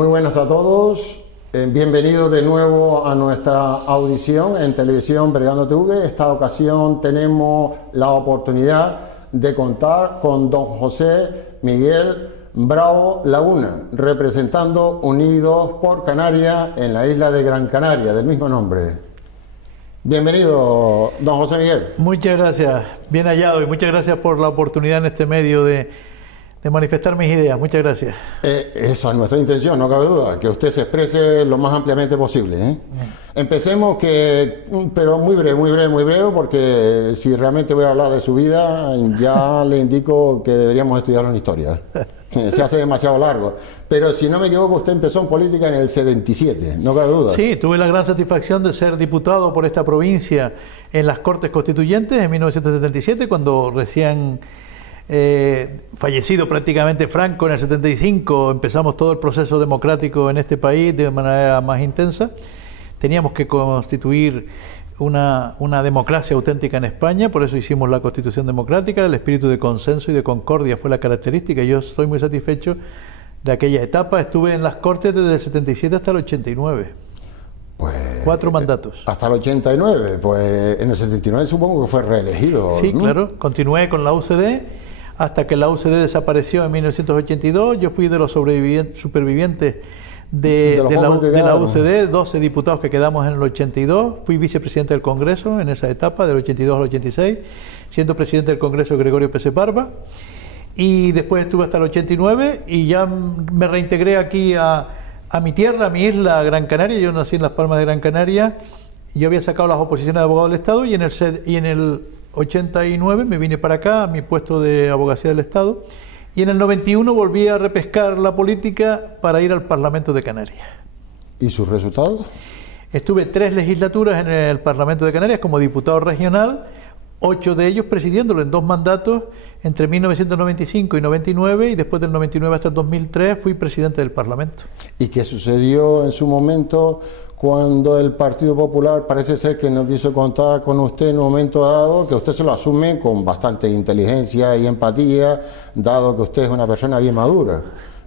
Muy buenas a todos, bienvenidos de nuevo a nuestra audición en Televisión Bregando TV. Esta ocasión tenemos la oportunidad de contar con don José Miguel Bravo Laguna, representando Unidos por Canarias en la isla de Gran Canaria, del mismo nombre. Bienvenido, don José Miguel. Muchas gracias, bien hallado, y muchas gracias por la oportunidad en este medio de manifestar mis ideas. Muchas gracias. Esa es nuestra intención, no cabe duda, que usted se exprese lo más ampliamente posible, ¿eh? Empecemos, pero muy breve, porque si realmente voy a hablar de su vida, ya le indico que deberíamos estudiarlo en historia. Se hace demasiado largo. Pero si no me equivoco, usted empezó en política en el 77, no cabe duda. Sí, tuve la gran satisfacción de ser diputado por esta provincia en las Cortes Constituyentes en 1977, cuando recién fallecido prácticamente Franco en el 75, empezamos todo el proceso democrático en este país de manera más intensa. Teníamos que constituir una democracia auténtica en España, por eso hicimos la Constitución Democrática. El espíritu de consenso y de concordia fue la característica. Yo estoy muy satisfecho de aquella etapa. Estuve en las Cortes desde el 77 hasta el 89. Pues, 4 mandatos. Hasta el 89, pues en el 79 supongo que fue reelegido. Sí, ¿no? claro. Continué con la UCD hasta que la UCD desapareció en 1982. Yo fui de los supervivientes de la UCD, 12 diputados que quedamos en el 82. Fui vicepresidente del Congreso en esa etapa, del 82 al 86, siendo presidente del Congreso Gregorio Pérez Barba. Y después estuve hasta el 89 y ya me reintegré aquí a mi tierra, a mi isla, Gran Canaria. Yo nací en Las Palmas de Gran Canaria. Yo había sacado las oposiciones de abogado del Estado y en el 89 me vine para acá, a mi puesto de abogacía del Estado. Y en el 91 volví a repescar la política para ir al Parlamento de Canarias. ¿Y sus resultados? Estuve 3 legislaturas en el Parlamento de Canarias como diputado regional, 8 de ellos presidiéndolo en 2 mandatos, entre 1995 y 99, y después del 99 hasta el 2003 fui presidente del Parlamento. ¿Y qué sucedió en su momento cuando el Partido Popular parece ser que no quiso contar con usted en un momento dado, que usted se lo asume con bastante inteligencia y empatía, dado que usted es una persona bien madura?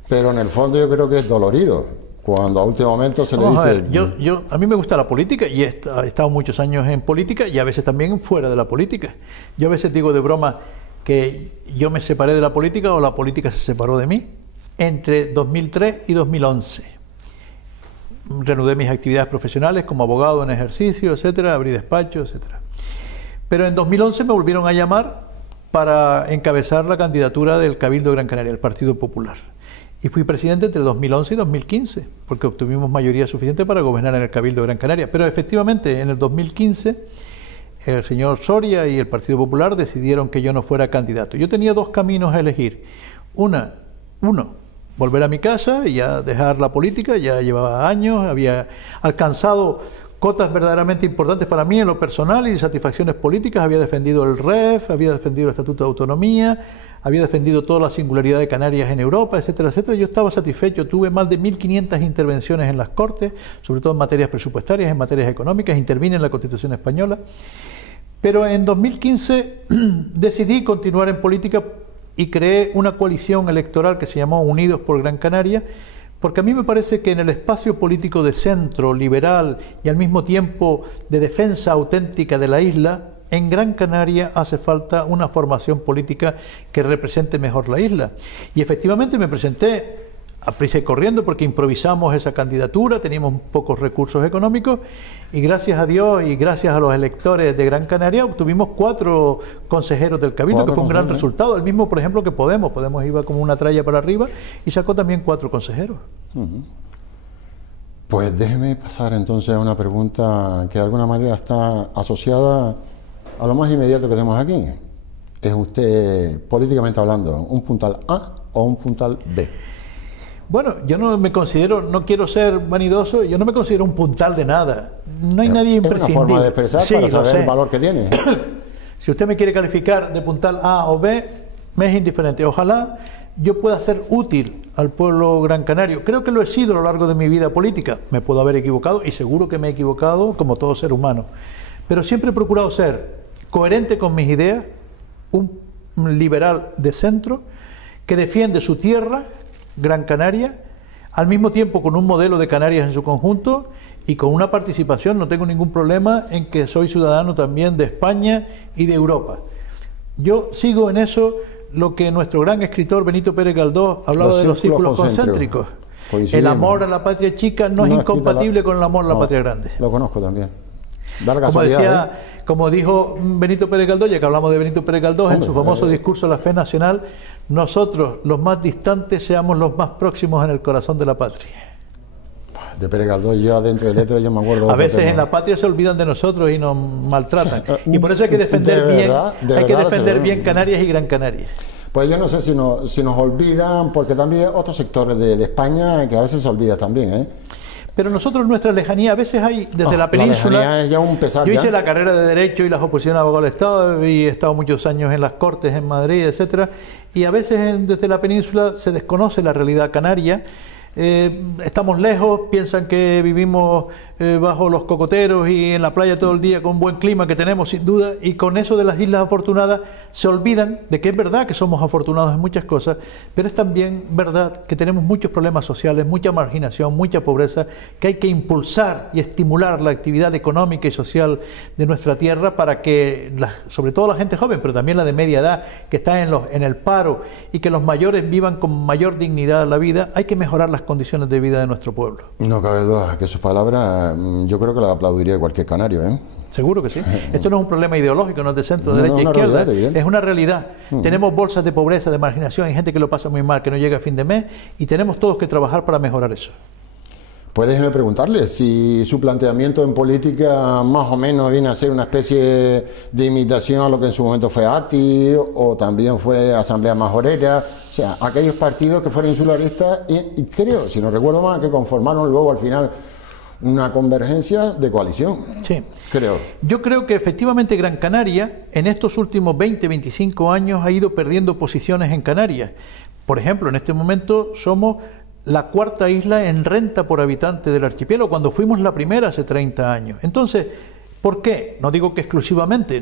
Pero en el fondo yo creo que es dolorido cuando a último momento se le dice... A ver, a mí me gusta la política y he estado muchos años en política y a veces también fuera de la política. Yo a veces digo de broma que yo me separé de la política o la política se separó de mí entre 2003 y 2011. Reanudé mis actividades profesionales como abogado en ejercicio, etcétera, abrí despacho, etcétera. Pero en 2011 me volvieron a llamar para encabezar la candidatura del Cabildo de Gran Canaria, el Partido Popular. Y fui presidente entre 2011 y 2015, porque obtuvimos mayoría suficiente para gobernar en el Cabildo de Gran Canaria. Pero efectivamente, en el 2015, el señor Soria y el Partido Popular decidieron que yo no fuera candidato. Yo tenía 2 caminos a elegir. Uno, volver a mi casa y ya dejar la política. Ya llevaba años, había alcanzado cotas verdaderamente importantes para mí en lo personal y satisfacciones políticas. Había defendido el REF, había defendido el Estatuto de Autonomía, había defendido toda la singularidad de Canarias en Europa, etcétera, etcétera. Yo estaba satisfecho, tuve más de 1.500 intervenciones en las Cortes, sobre todo en materias presupuestarias, en materias económicas, intervine en la Constitución española. Pero en 2015 decidí continuar en política y creé una coalición electoral que se llamó Unidos por Gran Canaria, porque a mí me parece que en el espacio político de centro, liberal y al mismo tiempo de defensa auténtica de la isla, en Gran Canaria hace falta una formación política que represente mejor la isla. Y efectivamente me presenté a prisa y corriendo porque improvisamos esa candidatura, teníamos pocos recursos económicos y gracias a Dios y gracias a los electores de Gran Canaria obtuvimos 4 consejeros del Cabildo, que fue un gran resultado. El mismo, por ejemplo, que Podemos iba como una tralla para arriba y sacó también 4 consejeros. Pues déjeme pasar entonces a una pregunta que de alguna manera está asociada a lo más inmediato que tenemos aquí. ¿Es usted, políticamente hablando, un puntal A o un puntal B? Bueno, yo no me considero, no quiero ser vanidoso, yo no me considero un puntal de nada. No hay nadie imprescindible. Es una forma de expresar para saber el valor que tiene. Si usted me quiere calificar de puntal A o B, me es indiferente. Ojalá yo pueda ser útil al pueblo gran canario. Creo que lo he sido a lo largo de mi vida política. Me puedo haber equivocado y seguro que me he equivocado como todo ser humano. Pero siempre he procurado ser coherente con mis ideas, un liberal de centro que defiende su tierra, Gran Canaria, al mismo tiempo con un modelo de Canarias en su conjunto y con una participación. No tengo ningún problema en que soy ciudadano también de España y de Europa. Yo sigo en eso lo que nuestro gran escritor Benito Pérez Galdós hablaba de los círculos concéntricos. El amor a la patria chica no es incompatible con el amor a la patria grande. Lo conozco también. Da la Como casualidad, decía, como dijo Benito Pérez Galdós, ya que hablamos de Benito Pérez Galdós, en su famoso discurso La Fe Nacional, nosotros, los más distantes, seamos los más próximos en el corazón de la patria. De Pérez Galdós, yo dentro de letras, yo me acuerdo. A veces en la patria se olvidan de nosotros y nos maltratan. Y por eso hay que defender bien Canarias y Gran Canaria. Pues yo no sé si nos olvidan, porque también hay otros sectores de España que a veces se olvidan también, ¿eh? Pero nosotros, nuestra lejanía, a veces hay, desde la península, yo hice la carrera de Derecho y las oposiciones a abogado del Estado, y he estado muchos años en las Cortes, en Madrid, etcétera, y a veces desde la península se desconoce la realidad canaria. Estamos lejos, piensan que vivimos bajo los cocoteros y en la playa todo el día con buen clima, que tenemos sin duda, y con eso de las Islas Afortunadas se olvidan de que es verdad que somos afortunados en muchas cosas, pero es también verdad que tenemos muchos problemas sociales, mucha marginación, mucha pobreza, que hay que impulsar y estimular la actividad económica y social de nuestra tierra para que, sobre todo la gente joven, pero también la de media edad, que está en el paro, y que los mayores vivan con mayor dignidad la vida. Hay que mejorar las condiciones de vida de nuestro pueblo. No cabe duda que sus palabras yo creo que las aplaudiría cualquier canario, ¿eh? Seguro que sí. Esto no es un problema ideológico, no es de centro, derecha, izquierda, es una realidad. Tenemos bolsas de pobreza, de marginación, hay gente que lo pasa muy mal, que no llega a fin de mes, y tenemos todos que trabajar para mejorar eso. Pues déjeme preguntarle si su planteamiento en política más o menos viene a ser una especie de imitación a lo que en su momento fue ATI o también fue Asamblea Majorera, o sea, aquellos partidos que fueron insularistas y creo, si no recuerdo mal, que conformaron luego al final una convergencia de coalición. Sí. Creo. Yo creo que efectivamente Gran Canaria en estos últimos 20-25 años ha ido perdiendo posiciones en Canarias. Por ejemplo, en este momento somos la cuarta isla en renta por habitante del archipiélago, cuando fuimos la primera hace 30 años. Entonces, ¿por qué? No digo que exclusivamente,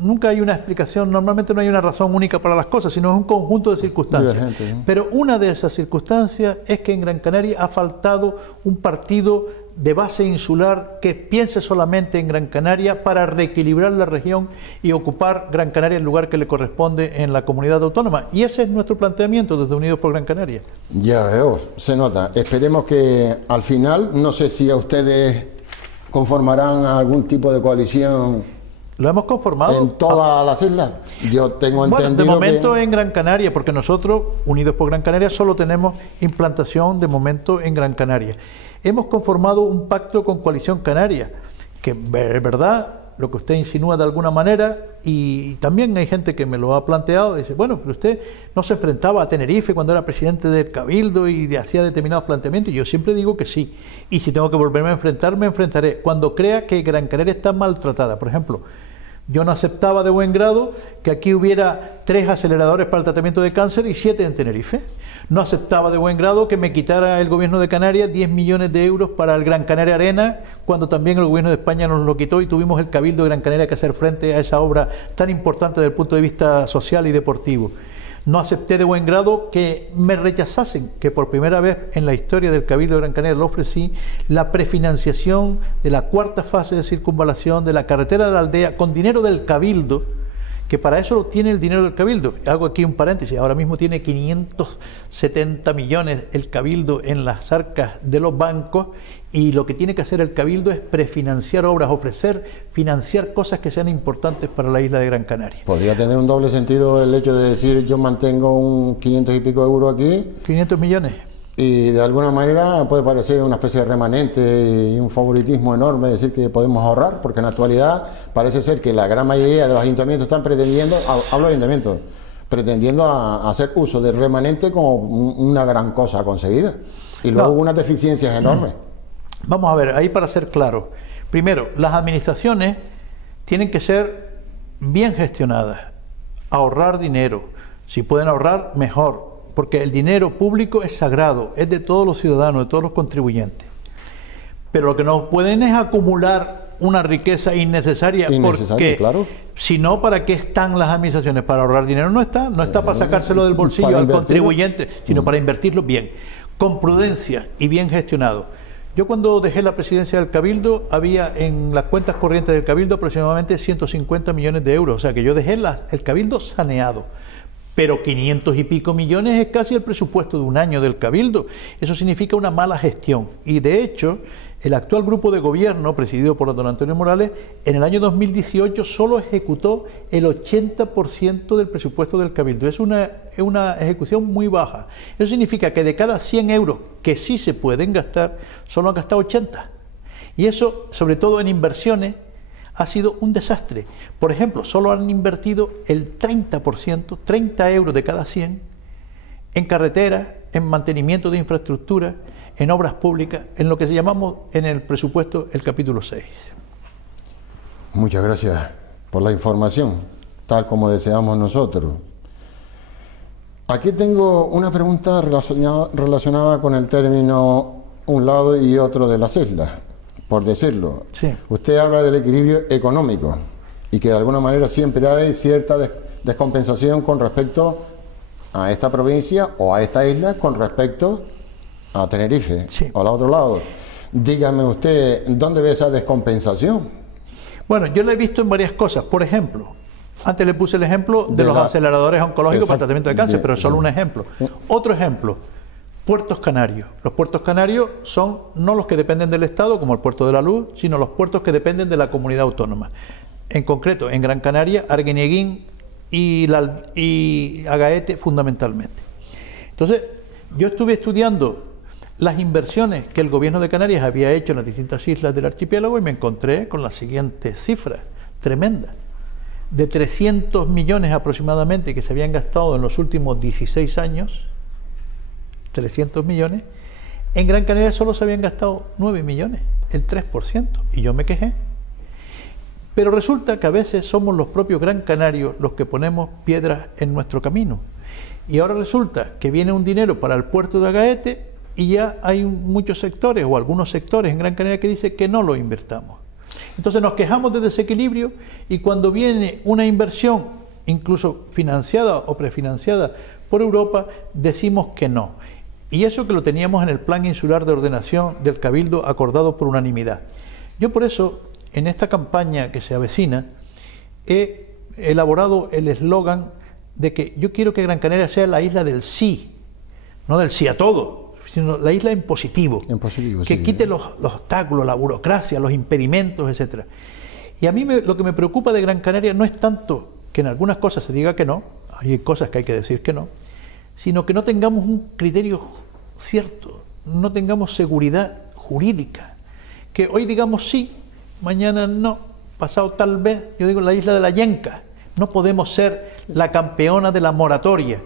nunca hay una explicación, normalmente no hay una razón única para las cosas, sino es un conjunto de circunstancias. Pero una de esas circunstancias es que en Gran Canaria ha faltado un partido de base insular que piense solamente en Gran Canaria para reequilibrar la región y ocupar Gran Canaria el lugar que le corresponde en la comunidad autónoma. Y ese es nuestro planteamiento desde Unidos por Gran Canaria. Ya veo, se nota. Esperemos que al final, no sé si a ustedes conformarán algún tipo de coalición. Lo hemos conformado en todas las islas. Yo tengo entendido de momento en Gran Canaria, porque nosotros, Unidos por Gran Canaria, solo tenemos implantación de momento en Gran Canaria. Hemos conformado un pacto con Coalición Canaria, que es verdad lo que usted insinúa de alguna manera, y también hay gente que me lo ha planteado, dice, bueno, pero usted no se enfrentaba a Tenerife cuando era presidente del Cabildo y le hacía determinados planteamientos, y yo siempre digo que sí, y si tengo que volverme a enfrentar, me enfrentaré, cuando crea que Gran Canaria está maltratada. Por ejemplo, yo no aceptaba de buen grado que aquí hubiera 3 aceleradores para el tratamiento de cáncer y 7 en Tenerife. No aceptaba de buen grado que me quitara el gobierno de Canarias 10 millones de euros para el Gran Canaria Arena, cuando también el gobierno de España nos lo quitó y tuvimos el Cabildo de Gran Canaria que hacer frente a esa obra tan importante desde el punto de vista social y deportivo. No acepté de buen grado que me rechazasen, que por primera vez en la historia del Cabildo de Gran Canaria lo ofrecí, la prefinanciación de la 4ª fase de circunvalación de la carretera de la aldea con dinero del Cabildo, que para eso tiene el dinero del Cabildo. Hago aquí un paréntesis, ahora mismo tiene 570 millones el Cabildo en las arcas de los bancos, y lo que tiene que hacer el Cabildo es prefinanciar obras, financiar cosas que sean importantes para la isla de Gran Canaria. ¿Podría tener un doble sentido el hecho de decir yo mantengo un 500 y pico de euros aquí? 500 millones. Y de alguna manera puede parecer una especie de remanente y un favoritismo enorme decir que podemos ahorrar, porque en la actualidad parece ser que la gran mayoría de los ayuntamientos están pretendiendo, hablo de ayuntamientos, pretendiendo a hacer uso del remanente como una gran cosa conseguida. Y luego unas deficiencias enormes. Vamos a ver, ahí para ser claro. Primero, las administraciones tienen que ser bien gestionadas, ahorrar dinero. Si pueden ahorrar, mejor, porque el dinero público es sagrado, es de todos los ciudadanos, de todos los contribuyentes. Pero lo que no pueden es acumular una riqueza innecesaria, porque claro, si no, ¿para qué están las administraciones? Para ahorrar dinero no está para sacárselo del bolsillo al contribuyente, sino para invertirlo bien. con prudencia y bien gestionado. Yo cuando dejé la presidencia del Cabildo había en las cuentas corrientes del Cabildo aproximadamente 150 millones de euros, o sea que yo dejé el Cabildo saneado. Pero 500 y pico millones es casi el presupuesto de un año del Cabildo. Eso significa una mala gestión. Y de hecho, el actual grupo de gobierno, presidido por don Antonio Morales, en el año 2018 solo ejecutó el 80% del presupuesto del Cabildo. Es una ejecución muy baja. Eso significa que de cada 100 euros que sí se pueden gastar, solo han gastado 80. Y eso, sobre todo en inversiones, ha sido un desastre. Por ejemplo, solo han invertido el 30%, 30 euros de cada 100, en carreteras, en mantenimiento de infraestructura, en obras públicas, en lo que se llamamos en el presupuesto el capítulo 6. Muchas gracias por la información, tal como deseamos nosotros. Aquí tengo una pregunta relacionada con el término un lado y otro de las islas. Por decirlo, sí. Usted habla del equilibrio económico y que de alguna manera siempre hay cierta descompensación con respecto a esta provincia o a esta isla con respecto a Tenerife, sí, o al otro lado. Dígame usted, ¿dónde ve esa descompensación? Bueno, yo la he visto en varias cosas. Por ejemplo, antes le puse el ejemplo de los aceleradores oncológicos para tratamiento de cáncer, pero es solo un ejemplo. Otro ejemplo. Puertos canarios. Los puertos canarios son no los que dependen del Estado, como el Puerto de la Luz, sino los puertos que dependen de la comunidad autónoma. En concreto, en Gran Canaria, Arguineguín y Agaete fundamentalmente. Entonces, yo estuve estudiando las inversiones que el gobierno de Canarias había hecho en las distintas islas del archipiélago y me encontré con las siguientes cifras tremendas. De 300 millones aproximadamente que se habían gastado en los últimos 16 años, 300 millones, en Gran Canaria solo se habían gastado 9 millones, el 3%, y yo me quejé. Pero resulta que a veces somos los propios gran canarios los que ponemos piedras en nuestro camino. Y ahora resulta que viene un dinero para el puerto de Agaete y ya hay muchos sectores o algunos sectores en Gran Canaria que dicen que no lo invertamos. Entonces nos quejamos de desequilibrio y cuando viene una inversión, incluso financiada o prefinanciada por Europa, decimos que no. Y eso que lo teníamos en el Plan Insular de Ordenación del Cabildo acordado por unanimidad. Yo por eso, en esta campaña que se avecina, he elaborado el eslogan de que yo quiero que Gran Canaria sea la isla del sí, no del sí a todo, sino la isla en positivo, que quite los obstáculos, la burocracia, los impedimentos, etcétera. Y a mí lo que me preocupa de Gran Canaria no es tanto que en algunas cosas se diga que no, hay cosas que hay que decir que no, sino que no tengamos un criterio cierto, no tengamos seguridad jurídica, que hoy digamos sí, mañana no, pasado tal vez, yo digo la isla de la Yenca, no podemos ser la campeona de la moratoria.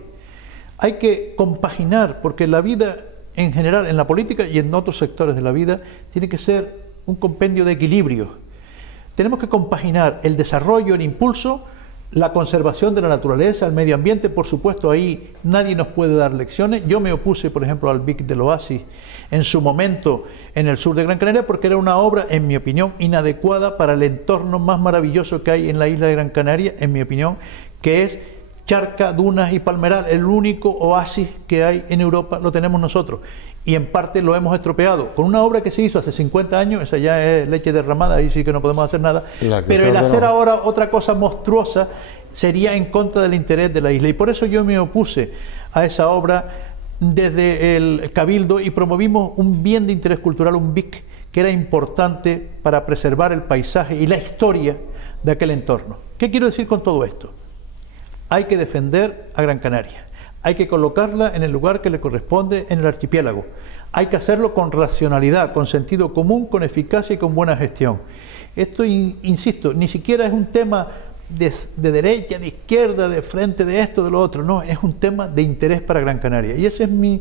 Hay que compaginar, porque la vida en general, en la política y en otros sectores de la vida, tiene que ser un compendio de equilibrio. Tenemos que compaginar el desarrollo, el impulso, la conservación de la naturaleza, el medio ambiente. Por supuesto, ahí nadie nos puede dar lecciones. Yo me opuse, por ejemplo, al BIC del Oasis en su momento en el sur de Gran Canaria porque era una obra, en mi opinión, inadecuada para el entorno más maravilloso que hay en la isla de Gran Canaria, en mi opinión, que es charca, dunas y palmeral. El único oasis que hay en Europa lo tenemos nosotros. Y en parte lo hemos estropeado con una obra que se hizo hace 50 años, esa ya es leche derramada, ahí sí que no podemos hacer nada, pero el hacer ahora otra cosa monstruosa sería en contra del interés de la isla, y por eso yo me opuse a esa obra desde el Cabildo y promovimos un bien de interés cultural, un BIC, que era importante para preservar el paisaje y la historia de aquel entorno. ¿Qué quiero decir con todo esto? Hay que defender a Gran Canaria. Hay que colocarla en el lugar que le corresponde en el archipiélago. Hay que hacerlo con racionalidad, con sentido común, con eficacia y con buena gestión. Esto, insisto, ni siquiera es un tema de derecha, de izquierda, de frente, de esto, de lo otro. No, es un tema de interés para Gran Canaria. Y ese es mi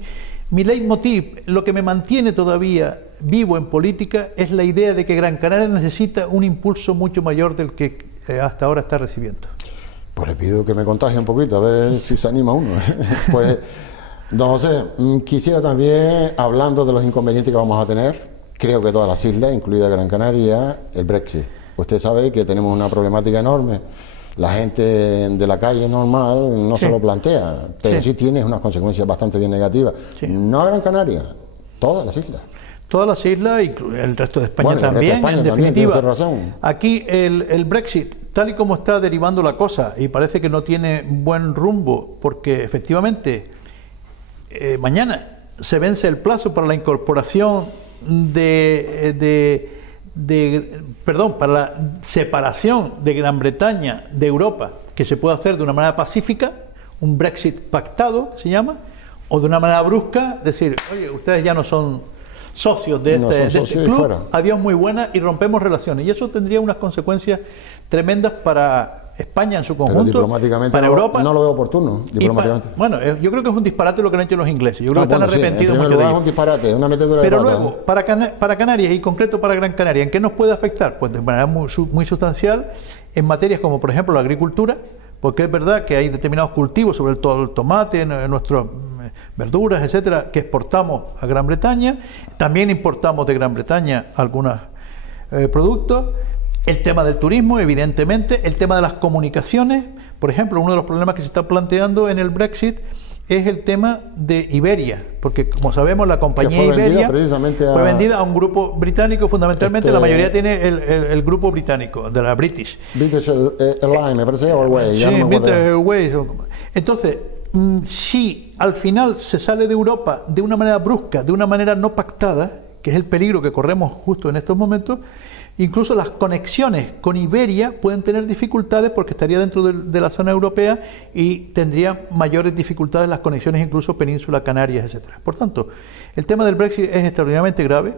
leitmotiv. Lo que me mantiene todavía vivo en política es la idea de que Gran Canaria necesita un impulso mucho mayor del que hasta ahora está recibiendo. Pues le pido que me contagie un poquito, a ver si se anima uno. Pues, don José, quisiera también, hablando de los inconvenientes que vamos a tener, creo que todas las islas, incluida Gran Canaria, el Brexit. Usted sabe que tenemos una problemática enorme. La gente de la calle normal no Sí. se lo plantea, pero Sí. sí tiene unas consecuencias bastante bien negativas. Sí. No a Gran Canaria, todas las islas. Todas las islas, el resto de España Bueno, el resto de también, España en también, definitiva. tiene usted razón. Aquí el Brexit, tal y como está derivando la cosa, y parece que no tiene buen rumbo, porque efectivamente mañana se vence el plazo para la incorporación para la separación de Gran Bretaña de Europa, que se puede hacer de una manera pacífica, un Brexit pactado se llama, o de una manera brusca, decir, oye, ustedes ya no son socios de No este, son de socios este y club, fuera. adiós muy buena, y rompemos relaciones. Y eso tendría unas consecuencias tremendas para España en su Pero conjunto, diplomáticamente para Europa. no lo veo oportuno, diplomáticamente. Bueno, yo creo que es un disparate lo que han hecho los ingleses. Yo creo que están Bueno, sí, arrepentidos en primer mucho de lugar ello. es un disparate, es una metedura de Pero pata, luego, para Canarias y en concreto para Gran Canaria, ¿en qué nos puede afectar? Pues de manera muy sustancial en materias como, por ejemplo, la agricultura, porque es verdad que hay determinados cultivos, sobre todo el tomate, nuestras verduras, etcétera, que exportamos a Gran Bretaña. También importamos de Gran Bretaña algunos productos. El tema del turismo, evidentemente. El tema de las comunicaciones. Por ejemplo, uno de los problemas que se está planteando en el Brexit es el tema de Iberia, porque como sabemos la compañía fue vendida Iberia precisamente fue vendida a un grupo británico, fundamentalmente la mayoría tiene el grupo británico, de la British. British Airlines, me parece, o Airways, ya Sí, no me British acuerdo. Airways. Entonces, si al final se sale de Europa de una manera brusca, de una manera no pactada, que es el peligro que corremos justo en estos momentos, incluso las conexiones con Iberia pueden tener dificultades porque estaría dentro de la zona europea y tendría mayores dificultades las conexiones incluso Península, Canarias, etcétera. Por tanto, el tema del Brexit es extraordinariamente grave.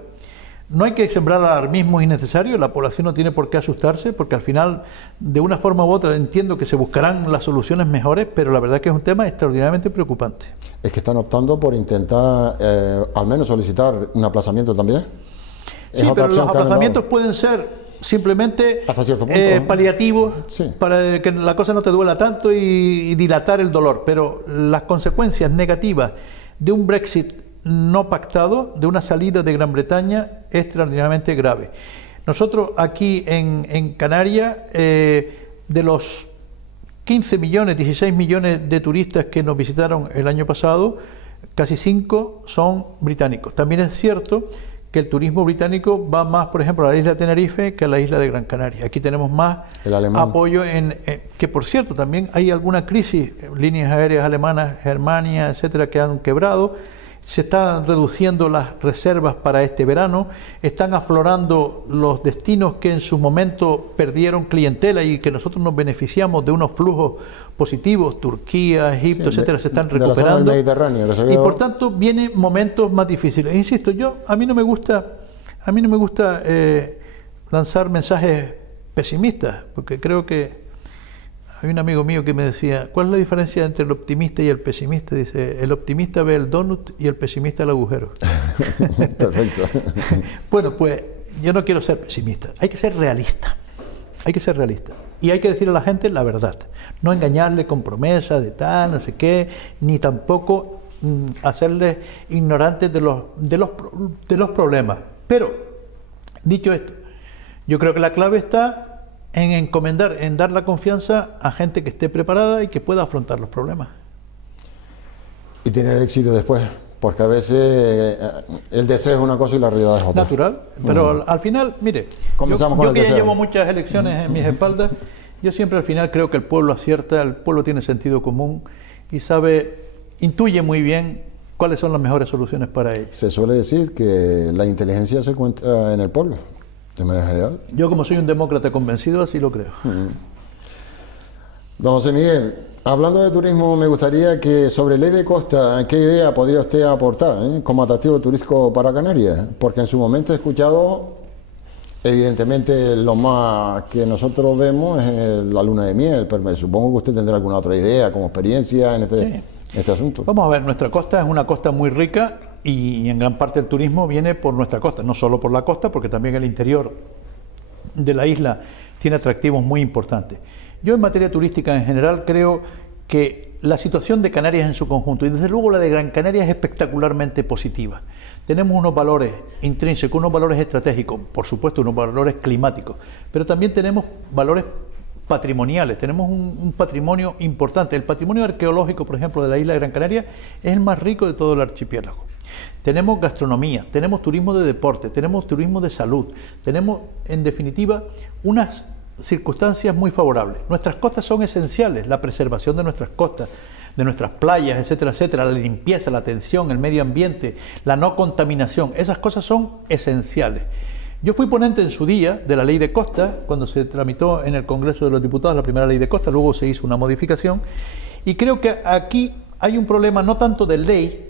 No hay que sembrar alarmismos innecesarios, la población no tiene por qué asustarse, porque al final, de una forma u otra, entiendo que se buscarán las soluciones mejores, pero la verdad es que es un tema extraordinariamente preocupante. Es que están optando por intentar, al menos solicitar un aplazamiento también. Es Sí, otra pero los opción que han aplazamientos dado. pueden ser simplemente Hasta cierto punto, ¿no? paliativos, Sí. para que la cosa no te duela tanto y dilatar el dolor, pero las consecuencias negativas de un Brexit no pactado, de una salida de Gran Bretaña, es extraordinariamente grave. Nosotros aquí en Canarias, de los 15 millones, 16 millones de turistas que nos visitaron el año pasado, casi 5 son británicos. También es cierto que el turismo británico va más, por ejemplo, a la isla de Tenerife que a la isla de Gran Canaria. Aquí tenemos más El alemán. apoyo que por cierto también hay alguna crisis, líneas aéreas alemanas, Germania, etcétera, que han quebrado. Se están reduciendo las reservas para este verano, están aflorando los destinos que en su momento perdieron clientela y que nosotros nos beneficiamos de unos flujos positivos, Turquía, Egipto, Sí, etcétera, se están de la zona del recuperando. Mediterráneo, que se había- Y por tanto vienen momentos más difíciles. Insisto, a mí no me gusta lanzar mensajes pesimistas, porque creo que hay un amigo mío que me decía, ¿cuál es la diferencia entre el optimista y el pesimista? Dice, el optimista ve el donut y el pesimista el agujero. Perfecto. Bueno, pues yo no quiero ser pesimista, hay que ser realista. Hay que ser realista. Y hay que decir a la gente la verdad. No engañarle con promesas de tal, no sé qué, ni tampoco hacerles ignorantes de los problemas. Pero, dicho esto, yo creo que la clave está en encomendar, en dar la confianza a gente que esté preparada y que pueda afrontar los problemas. Y tener éxito después, porque a veces el deseo es una cosa y la realidad es otra. Natural, pero al final, mire, Comenzamos con yo el que ya deseo. llevo muchas elecciones en mis espaldas, yo siempre al final creo que el pueblo acierta, el pueblo tiene sentido común y intuye muy bien cuáles son las mejores soluciones para ellos. Se suele decir que la inteligencia se encuentra en el pueblo, de manera general. Yo, como soy un demócrata convencido, así lo creo. Don José Miguel, hablando de turismo, me gustaría que sobre Ley de Costa, ¿qué idea podría usted aportar como atractivo turístico para Canarias? Porque en su momento he escuchado, evidentemente, lo más que nosotros vemos es la luna de miel, pero supongo que usted tendrá alguna otra idea como experiencia en este asunto. Vamos a ver, nuestra costa es una costa muy rica y en gran parte el turismo viene por nuestra costa, no solo por la costa, porque también el interior de la isla tiene atractivos muy importantes. Yo en materia turística en general creo que la situación de Canarias en su conjunto y desde luego la de Gran Canaria es espectacularmente positiva. Tenemos unos valores intrínsecos, unos valores estratégicos, por supuesto unos valores climáticos, pero también tenemos valores patrimoniales, tenemos un patrimonio importante. El patrimonio arqueológico, por ejemplo, de la isla de Gran Canaria es el más rico de todo el archipiélago. Tenemos gastronomía, tenemos turismo de deporte, tenemos turismo de salud, tenemos, en definitiva, unas circunstancias muy favorables. Nuestras costas son esenciales, la preservación de nuestras costas, de nuestras playas, etcétera, etcétera, la limpieza, la atención, el medio ambiente, la no contaminación, esas cosas son esenciales. Yo fui ponente en su día de la ley de costas, cuando se tramitó en el Congreso de los Diputados la primera ley de costas, luego se hizo una modificación, y creo que aquí hay un problema no tanto de ley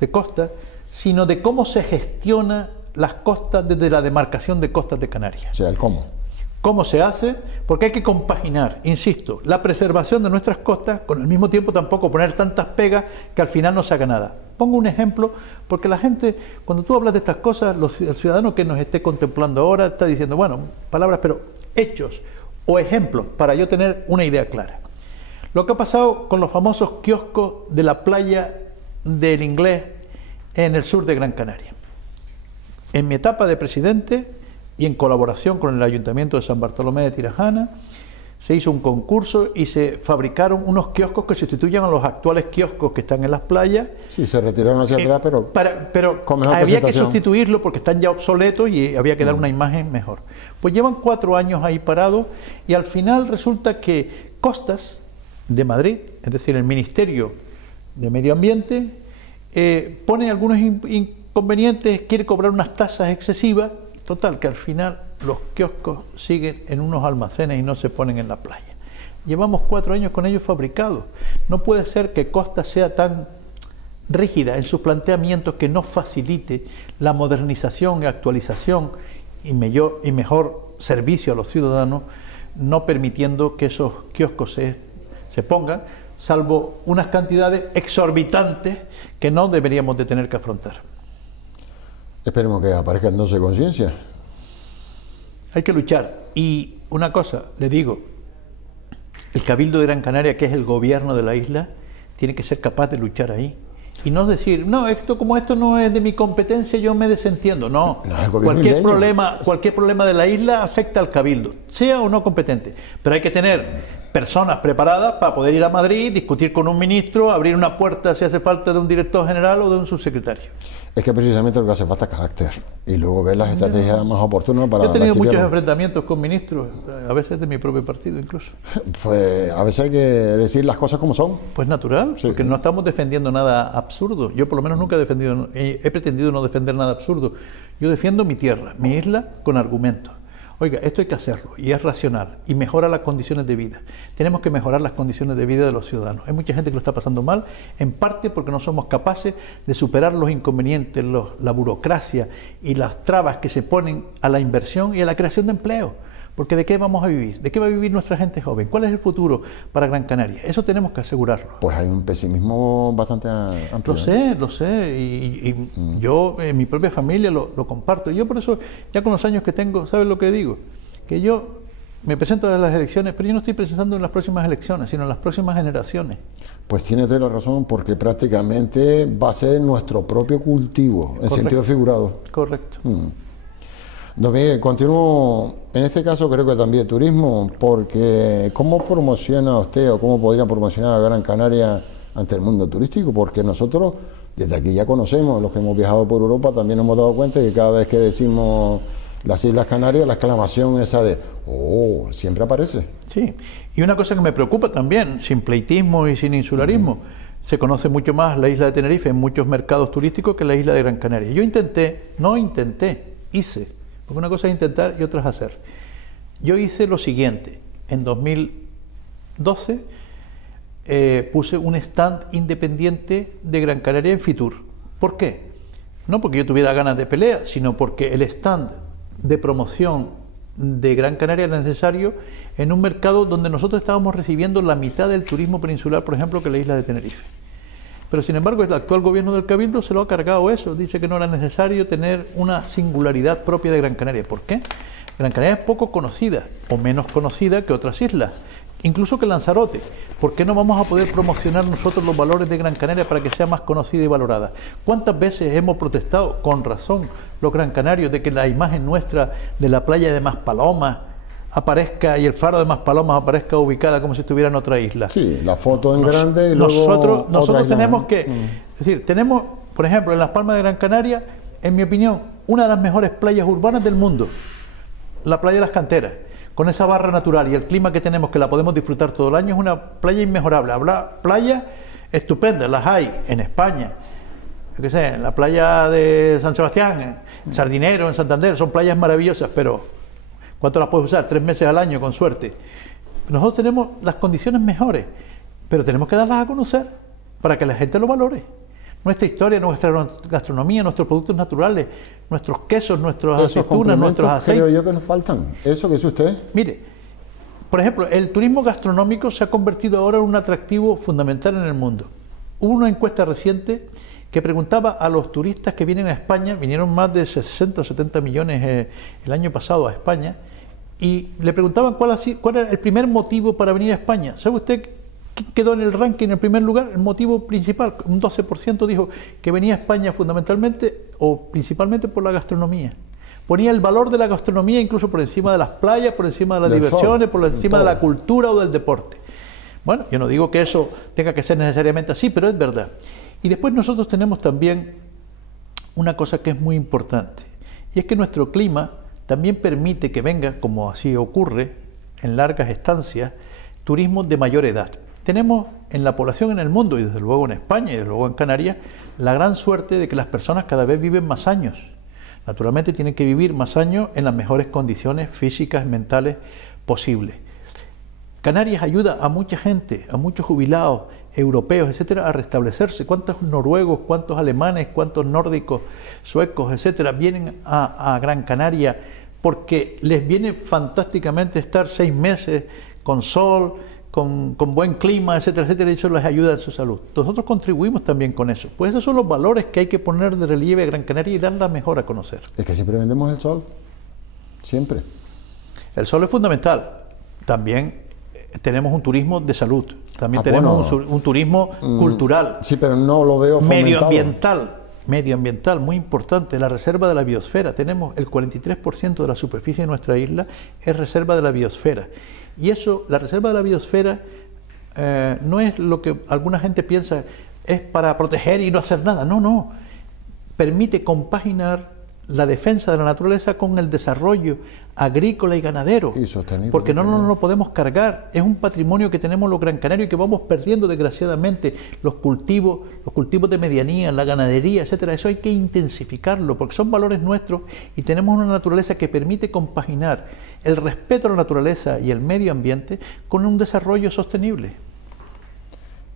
de costas, sino de cómo se gestiona las costas desde la demarcación de costas de Canarias. O sea, el cómo. ¿Cómo se hace? Porque hay que compaginar, insisto, la preservación de nuestras costas con al mismo tiempo tampoco poner tantas pegas que al final no se haga nada. Pongo un ejemplo, porque la gente, cuando tú hablas de estas cosas, el ciudadano que nos esté contemplando ahora está diciendo, bueno, palabras, pero hechos o ejemplos para yo tener una idea clara. Lo que ha pasado con los famosos kioscos de la playa del Inglés en el sur de Gran Canaria. En mi etapa de presidente y en colaboración con el Ayuntamiento de San Bartolomé de Tirajana, se hizo un concurso y se fabricaron unos kioscos que sustituyan a los actuales kioscos que están en las playas. Sí, se retiraron hacia atrás, pero había que sustituirlo porque están ya obsoletos y había que dar una imagen mejor. Pues llevan 4 años ahí parados y al final resulta que Costas de Madrid, es decir, el Ministerio de Medio Ambiente, pone algunos inconvenientes, quiere cobrar unas tasas excesivas. Total, que al final los kioscos siguen en unos almacenes y no se ponen en la playa. Llevamos 4 años con ellos fabricados. No puede ser que Costas sea tan rígida en sus planteamientos que no facilite la modernización y actualización y mejor servicio a los ciudadanos, no permitiendo que esos kioscos se pongan, salvo unas cantidades exorbitantes que no deberíamos de tener que afrontar. Esperemos que aparezca entonces conciencia. Hay que luchar. Y una cosa, le digo, el Cabildo de Gran Canaria, que es el gobierno de la isla, tiene que ser capaz de luchar ahí. Y no decir, no, esto no es de mi competencia, yo me desentiendo. No, cualquier problema de la isla afecta al Cabildo, sea o no competente. Pero hay que tener personas preparadas para poder ir a Madrid, discutir con un ministro, abrir una puerta si hace falta de un director general o de un subsecretario. Es que precisamente lo que hace falta es carácter y luego ver las estrategias más oportunas para... Yo he tenido muchos enfrentamientos con ministros, a veces de mi propio partido incluso. Pues a veces hay que decir las cosas como son. Pues natural, sí, porque no estamos defendiendo nada absurdo. Yo por lo menos nunca he pretendido no defender nada absurdo. Yo defiendo mi tierra, mi isla, con argumentos. Oiga, esto hay que hacerlo, y es racional, y mejora las condiciones de vida. Tenemos que mejorar las condiciones de vida de los ciudadanos. Hay mucha gente que lo está pasando mal, en parte porque no somos capaces de superar los inconvenientes, la burocracia y las trabas que se ponen a la inversión y a la creación de empleo. Porque ¿de qué vamos a vivir? ¿De qué va a vivir nuestra gente joven? ¿Cuál es el futuro para Gran Canaria? Eso tenemos que asegurarlo. Pues hay un pesimismo bastante amplio. Lo sé, y yo en mi propia familia lo comparto. Yo por eso, ya con los años que tengo, ¿sabes lo que digo? Que yo me presento a las elecciones, pero yo no estoy presentando en las próximas elecciones, sino en las próximas generaciones. Pues tienes toda la razón, porque prácticamente va a ser nuestro propio cultivo, en sentido figurado. Correcto. Don Miguel, continúo, en este caso creo que también turismo, porque ¿cómo promociona usted o cómo podría promocionar a Gran Canaria ante el mundo turístico? Porque nosotros desde aquí ya conocemos, los que hemos viajado por Europa también nos hemos dado cuenta que cada vez que decimos las Islas Canarias, la exclamación esa de ¡oh! Siempre aparece. Sí, y una cosa que me preocupa también, sin pleitismo y sin insularismo, se conoce mucho más la isla de Tenerife en muchos mercados turísticos que la isla de Gran Canaria. Yo hice. Porque una cosa es intentar y otra es hacer. Yo hice lo siguiente. En 2012 puse un stand independiente de Gran Canaria en Fitur. ¿Por qué? No porque yo tuviera ganas de pelea, sino porque el stand de promoción de Gran Canaria era necesario en un mercado donde nosotros estábamos recibiendo la mitad del turismo peninsular, por ejemplo, que la isla de Tenerife. Pero sin embargo el actual gobierno del Cabildo se lo ha cargado eso, dice que no era necesario tener una singularidad propia de Gran Canaria. ¿Por qué? Gran Canaria es poco conocida o menos conocida que otras islas, incluso que Lanzarote. ¿Por qué no vamos a poder promocionar nosotros los valores de Gran Canaria para que sea más conocida y valorada? ¿Cuántas veces hemos protestado, con razón, los gran canarios, de que la imagen nuestra de la playa de Maspalomas aparezca y el faro de Maspalomas aparezca ubicada como si estuviera en otra isla. Sí, la foto en grande y luego nosotros tenemos que, es decir, tenemos, por ejemplo, en Las Palmas de Gran Canaria, en mi opinión, una de las mejores playas urbanas del mundo, la playa de las Canteras, con esa barra natural y el clima que tenemos, que la podemos disfrutar todo el año, es una playa inmejorable. Habrá playas estupendas, las hay en España, yo qué sé, en la playa de San Sebastián, en Sardinero, en Santander, son playas maravillosas, pero ¿cuánto las puedes usar? 3 meses al año, con suerte. Nosotros tenemos las condiciones mejores, pero tenemos que darlas a conocer para que la gente lo valore. Nuestra historia, nuestra gastronomía, nuestros productos naturales, nuestros quesos, nuestras aceitunas, nuestros aceites. Creo yo que nos faltan. ¿Eso que es usted? Mire, por ejemplo, el turismo gastronómico se ha convertido ahora en un atractivo fundamental en el mundo. Hubo una encuesta reciente que preguntaba a los turistas que vienen a España, vinieron más de 60 o 70 millones el año pasado a España, y le preguntaban cuál era el primer motivo para venir a España. ¿Sabe usted qué quedó en el ranking en el primer lugar? El motivo principal, un 12% dijo que venía a España fundamentalmente o principalmente por la gastronomía. Ponía el valor de la gastronomía incluso por encima de las playas, por encima de las diversiones, por encima de la cultura o del deporte. Bueno, yo no digo que eso tenga que ser necesariamente así, pero es verdad. Y después nosotros tenemos también una cosa que es muy importante, y es que nuestro clima también permite que venga, como así ocurre en largas estancias, turismo de mayor edad. Tenemos en la población en el mundo, y desde luego en España y desde luego en Canarias, la gran suerte de que las personas cada vez viven más años. Naturalmente tienen que vivir más años en las mejores condiciones físicas, mentales posibles. Canarias ayuda a mucha gente, a muchos jubilados, europeos, etcétera, a restablecerse. ¿Cuántos noruegos, cuántos alemanes, cuántos nórdicos, suecos, etcétera, vienen a Gran Canaria porque les viene fantásticamente estar 6 meses con sol, con buen clima, etcétera, etcétera, y eso les ayuda en su salud? Nosotros contribuimos también con eso. Pues esos son los valores que hay que poner de relieve a Gran Canaria y darla mejor a conocer. Es que siempre vendemos el sol, siempre. El sol es fundamental. También tenemos un turismo de salud, también tenemos un turismo cultural. Sí, pero no lo veo fomentado. Medioambiental, muy importante, la reserva de la biosfera. Tenemos el 43% de la superficie de nuestra isla es reserva de la biosfera. Y eso, la reserva de la biosfera, no es lo que alguna gente piensa, es para proteger y no hacer nada. No, no. Permite compaginar la defensa de la naturaleza con el desarrollo agrícola y ganadero, y sostenible, porque no nos lo podemos cargar. Es un patrimonio que tenemos los gran canarios y que vamos perdiendo desgraciadamente. Los cultivos de medianía, la ganadería, etcétera, eso hay que intensificarlo porque son valores nuestros y tenemos una naturaleza que permite compaginar el respeto a la naturaleza y el medio ambiente con un desarrollo sostenible.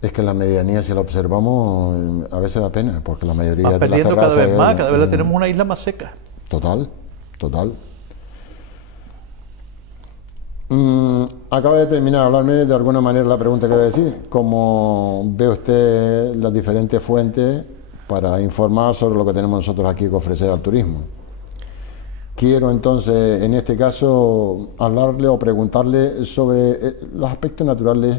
Es que la medianía, si la observamos, a veces da pena, porque la mayoría de las terrazas... perdiendo cada vez más, cada vez la tenemos una isla más seca. Total, total. Acaba de terminar de hablarme de alguna manera la pregunta que voy a decir. ¿Cómo ve usted las diferentes fuentes para informar sobre lo que tenemos nosotros aquí que ofrecer al turismo? Quiero entonces, en este caso, hablarle o preguntarle sobre los aspectos naturales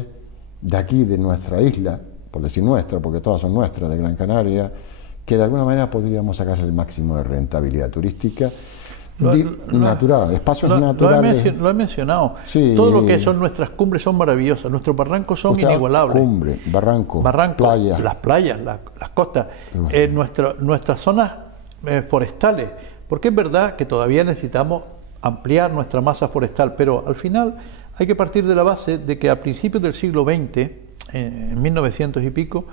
de aquí, de nuestra isla, por decir nuestra, porque todas son nuestras, de Gran Canaria, que de alguna manera podríamos sacarse el máximo de rentabilidad turística natural, espacios naturales. Lo he mencionado. Sí. Todo lo que son nuestras cumbres son maravillosas, nuestros barrancos son inigualables. Cumbre, barranco, playas. Las playas, las costas, nuestras zonas forestales, porque es verdad que todavía necesitamos ampliar nuestra masa forestal, pero al final hay que partir de la base de que a principios del siglo XX, en 1900 y pico,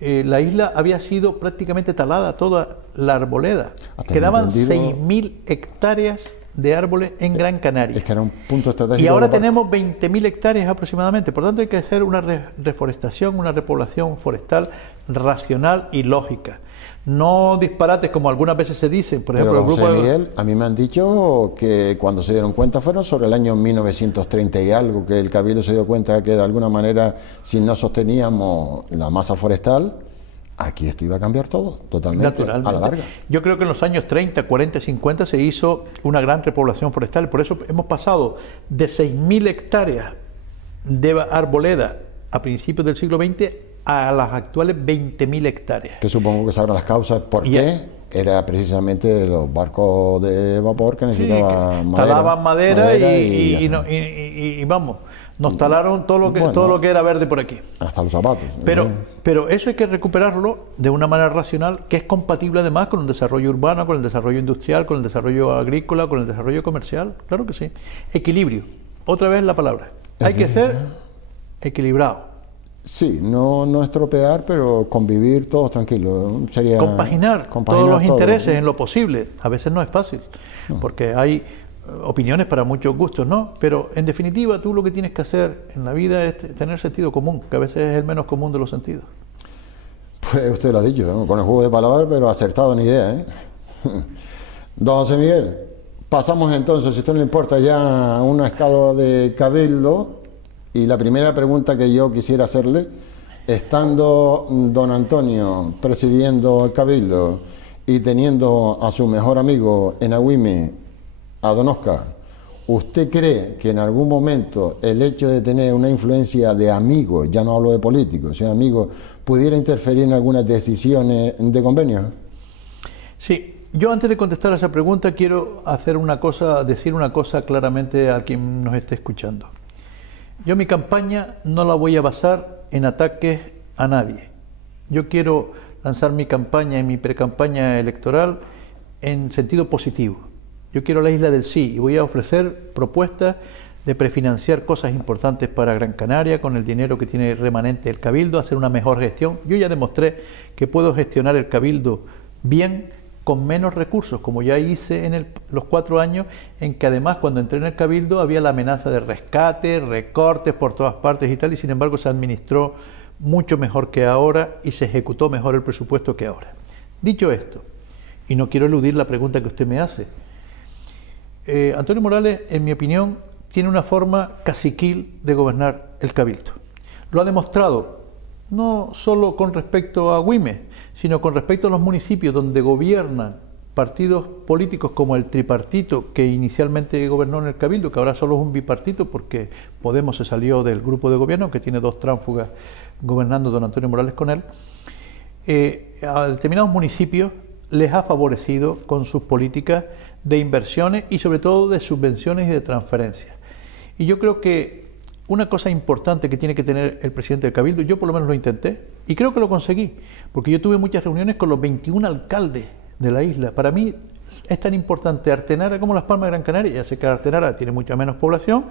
la isla había sido prácticamente talada, toda la arboleda. Quedaban 6.000 hectáreas de árboles en Gran Canaria. Es que era un punto estratégico. Y ahora tenemos 20.000 hectáreas aproximadamente. Por tanto, hay que hacer una reforestación, una repoblación forestal racional y lógica. No disparates como algunas veces se dicen. Por ejemplo, pero, José Miguel, a mí me han dicho que cuando se dieron cuenta fueron sobre el año 1930 y algo, que el Cabildo se dio cuenta que de alguna manera, si no sosteníamos la masa forestal, aquí esto iba a cambiar todo, totalmente, a la larga. Yo creo que en los años 30, 40, 50 se hizo una gran repoblación forestal. Por eso hemos pasado de 6.000 hectáreas de arboleda a principios del siglo XX a las actuales 20.000 hectáreas. Que supongo que sabrán las causas por qué era precisamente los barcos de vapor que necesitaban talaban madera y vamos, nos talaron todo lo que era verde por aquí. Hasta los zapatos. Pero eso hay que recuperarlo de una manera racional, que es compatible además con el desarrollo urbano, con el desarrollo industrial, con el desarrollo agrícola, con el desarrollo comercial. Claro que sí. Equilibrio. Otra vez la palabra. Hay que ser equilibrado. Sí, no estropear, pero convivir todos tranquilos. Sería compaginar todos los intereses en lo posible. A veces no es fácil, porque hay opiniones para muchos gustos, ¿no? Pero en definitiva, tú lo que tienes que hacer en la vida es tener sentido común, que a veces es el menos común de los sentidos. Pues usted lo ha dicho, ¿no? Con el juego de palabras, pero acertado en idea, ¿eh? Don José Miguel, pasamos entonces, si a usted no le importa, ya a una escala de Cabildo. Y la primera pregunta que yo quisiera hacerle, estando don Antonio presidiendo el Cabildo y teniendo a su mejor amigo en Agüime, a don Óscar, ¿usted cree que en algún momento el hecho de tener una influencia de amigo, ya no hablo de políticos, sino amigos, pudiera interferir en algunas decisiones de convenio? Sí, yo antes de contestar a esa pregunta quiero decir una cosa claramente a quien nos esté escuchando. Yo mi campaña no la voy a basar en ataques a nadie. Yo quiero lanzar mi campaña y mi precampaña electoral en sentido positivo. Yo quiero la isla del sí y voy a ofrecer propuestas de prefinanciar cosas importantes para Gran Canaria con el dinero que tiene remanente el Cabildo, hacer una mejor gestión. Yo ya demostré que puedo gestionar el Cabildo bien con menos recursos, como ya hice en los 4 años en que además cuando entré en el Cabildo había la amenaza de rescate, recortes por todas partes y tal, y sin embargo se administró mucho mejor que ahora y se ejecutó mejor el presupuesto que ahora. Dicho esto, y no quiero eludir la pregunta que usted me hace, Antonio Morales, en mi opinión, tiene una forma caciquil de gobernar el Cabildo. Lo ha demostrado no solo con respecto a Agüime, sino con respecto a los municipios donde gobiernan partidos políticos como el tripartito que inicialmente gobernó en el Cabildo, que ahora solo es un bipartito porque Podemos se salió del grupo de gobierno, que tiene 2 tránsfugas gobernando don Antonio Morales con él. A determinados municipios les ha favorecido con sus políticas de inversiones y sobre todo de subvenciones y de transferencias. Y yo creo que una cosa importante que tiene que tener el presidente del Cabildo, yo por lo menos lo intenté y creo que lo conseguí, porque yo tuve muchas reuniones con los 21 alcaldes de la isla. Para mí es tan importante Artenara como Las Palmas de Gran Canaria. Ya sé que Artenara tiene mucha menos población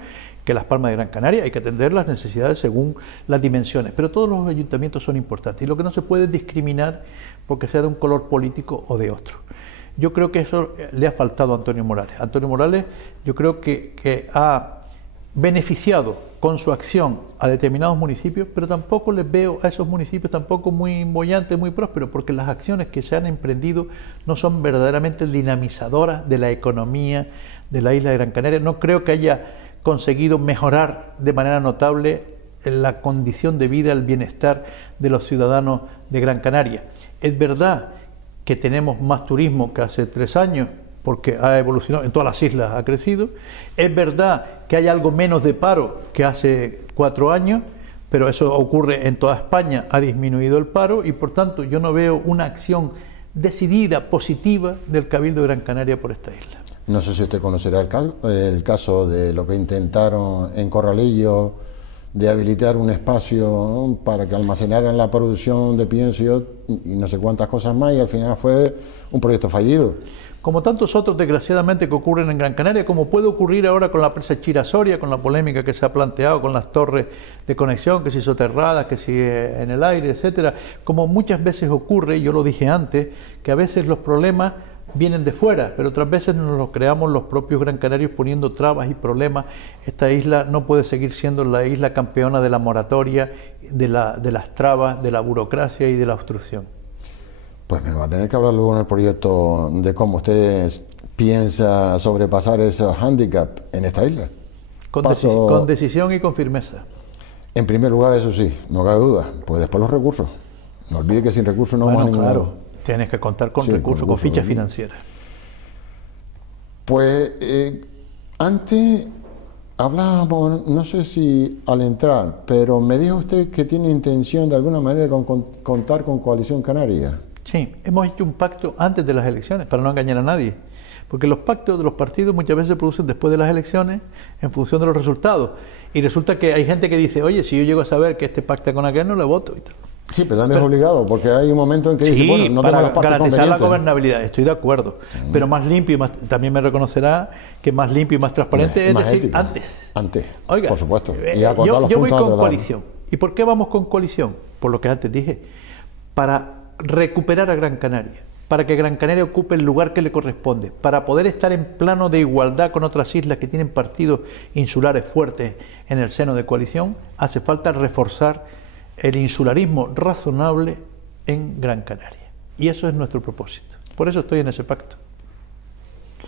que Las Palmas de Gran Canaria, hay que atender las necesidades según las dimensiones, pero todos los ayuntamientos son importantes y lo que no se puede es discriminar porque sea de un color político o de otro. Yo creo que eso le ha faltado a Antonio Morales. Antonio Morales yo creo que ha beneficiado con su acción a determinados municipios, pero tampoco les veo a esos municipios tampoco muy bollantes, muy prósperos, porque las acciones que se han emprendido no son verdaderamente dinamizadoras de la economía de la isla de Gran Canaria. No creo que haya conseguido mejorar de manera notable la condición de vida, el bienestar de los ciudadanos de Gran Canaria. Es verdad que tenemos más turismo que hace 3 años, porque ha evolucionado, en todas las islas ha crecido. Es verdad que hay algo menos de paro que hace 4 años, pero eso ocurre en toda España, ha disminuido el paro y por tanto yo no veo una acción decidida, positiva del Cabildo de Gran Canaria por esta isla. No sé si usted conocerá el caso de lo que intentaron en Corralillo de habilitar un espacio, ¿no?, para que almacenaran la producción de pienso y no sé cuántas cosas más, y al final fue un proyecto fallido. Como tantos otros, desgraciadamente, que ocurren en Gran Canaria, como puede ocurrir ahora con la presa Chira-Soria, con la polémica que se ha planteado con las torres de conexión, que si soterradas, que si en el aire, etcétera. Como muchas veces ocurre, yo lo dije antes, que a veces los problemas vienen de fuera, pero otras veces nos los creamos los propios gran canarios poniendo trabas y problemas. Esta isla no puede seguir siendo la isla campeona de la moratoria, de las trabas, de la burocracia y de la obstrucción. Pues me va a tener que hablar luego en el proyecto de cómo usted piensa sobrepasar esos hándicaps en esta isla. Con decisión y con firmeza. En primer lugar, eso sí, no cabe duda, pues después los recursos. No olvide que sin recursos no vamos a ningún lado. Tienes que contar con recursos, con fichas financieras. Pues antes hablábamos, no sé si al entrar, pero me dijo usted que tiene intención de alguna manera contar con Coalición Canaria. Sí, hemos hecho un pacto antes de las elecciones para no engañar a nadie. Porque los pactos de los partidos muchas veces se producen después de las elecciones en función de los resultados. Y resulta que hay gente que dice, oye, si yo llego a saber que este pacta con aquel, no le voto y tal. Sí, pero también es obligado, porque hay un momento en que dice, bueno, no tengo las partes garantizar la gobernabilidad, estoy de acuerdo. Pero más limpio y más, también me reconocerá que más limpio y más transparente es decir, ético. Antes. Oiga, por supuesto. Y yo voy con coalición. ¿Y por qué vamos con coalición? Por lo que antes dije, para recuperar a Gran Canaria, para que Gran Canaria ocupe el lugar que le corresponde, para poder estar en plano de igualdad con otras islas que tienen partidos insulares fuertes en el seno de coalición, hace falta reforzar el insularismo razonable en Gran Canaria. Y eso es nuestro propósito. Por eso estoy en ese pacto.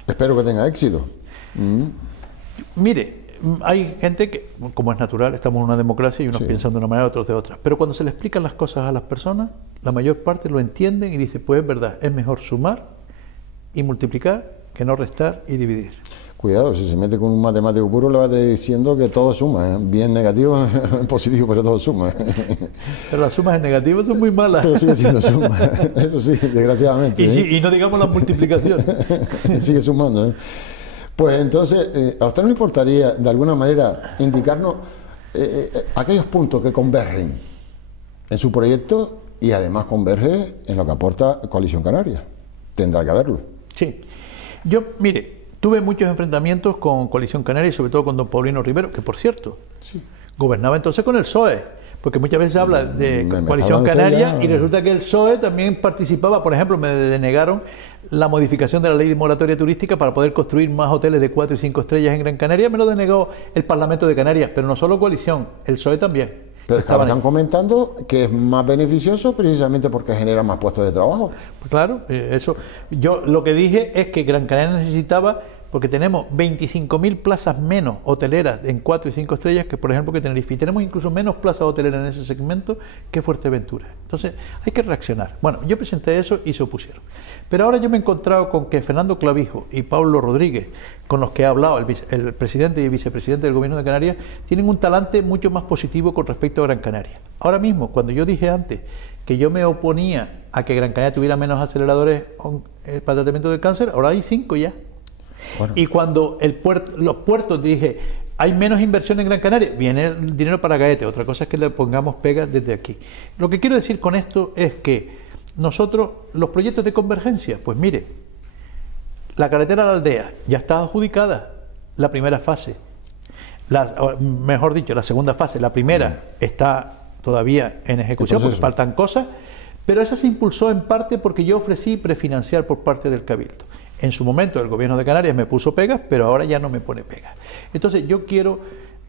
Espero que tenga éxito. Mire, hay gente que, como es natural, estamos en una democracia y unos piensan de una manera, otros de otra. Pero cuando se le explican las cosas a las personas, la mayor parte lo entienden y dice, pues es verdad, es mejor sumar y multiplicar que no restar y dividir. Cuidado, si se mete con un matemático puro le va a estar diciendo que todo suma, ¿eh? Bien negativo, positivo, pero todo suma. Pero las sumas en negativo son muy malas. Pero sigue siendo suma, eso sí, desgraciadamente. Y no digamos la multiplicación. Sigue sumando, ¿eh? Pues entonces, ¿a usted no le importaría de alguna manera indicarnos aquellos puntos que convergen en su proyecto y además converge en lo que aporta Coalición Canaria? Tendrá que haberlo. Sí. Yo, mire, tuve muchos enfrentamientos con Coalición Canaria y sobre todo con don Paulino Rivero, que por cierto, gobernaba entonces con el PSOE, porque muchas veces se habla de Coalición Canaria y resulta que el PSOE también participaba. Por ejemplo, me denegaron la modificación de la ley de moratoria turística para poder construir más hoteles de 4 y 5 estrellas en Gran Canaria. Me lo denegó el Parlamento de Canarias, pero no solo Coalición, el PSOE también. Pero es que ahora están comentando que es más beneficioso precisamente porque genera más puestos de trabajo. Pues claro, eso. Yo lo que dije es que Gran Canaria necesitaba, porque tenemos 25.000 plazas menos hoteleras en 4 y 5 estrellas que, por ejemplo, que Tenerife. Y tenemos incluso menos plazas hoteleras en ese segmento que Fuerteventura. Entonces, hay que reaccionar. Bueno, yo presenté eso y se opusieron. Pero ahora yo me he encontrado con que Fernando Clavijo y Pablo Rodríguez, con los que he hablado, el presidente y vicepresidente del Gobierno de Canarias, tienen un talante mucho más positivo con respecto a Gran Canaria. Ahora mismo, cuando yo dije antes que yo me oponía a que Gran Canaria tuviera menos aceleradores para tratamiento del cáncer, ahora hay 5 ya. Bueno. Y cuando los puertos dije, hay menos inversión en Gran Canaria, viene el dinero para Gaete. Otra cosa es que le pongamos pegas desde aquí. Lo que quiero decir con esto es que nosotros, los proyectos de convergencia, pues mire, la carretera de la aldea ya está adjudicada, la primera fase. Mejor dicho, la segunda fase. La primera está todavía en ejecución porque faltan cosas, pero esa se impulsó en parte porque yo ofrecí prefinanciar por parte del Cabildo. En su momento el Gobierno de Canarias me puso pegas, pero ahora ya no me pone pegas. Entonces yo quiero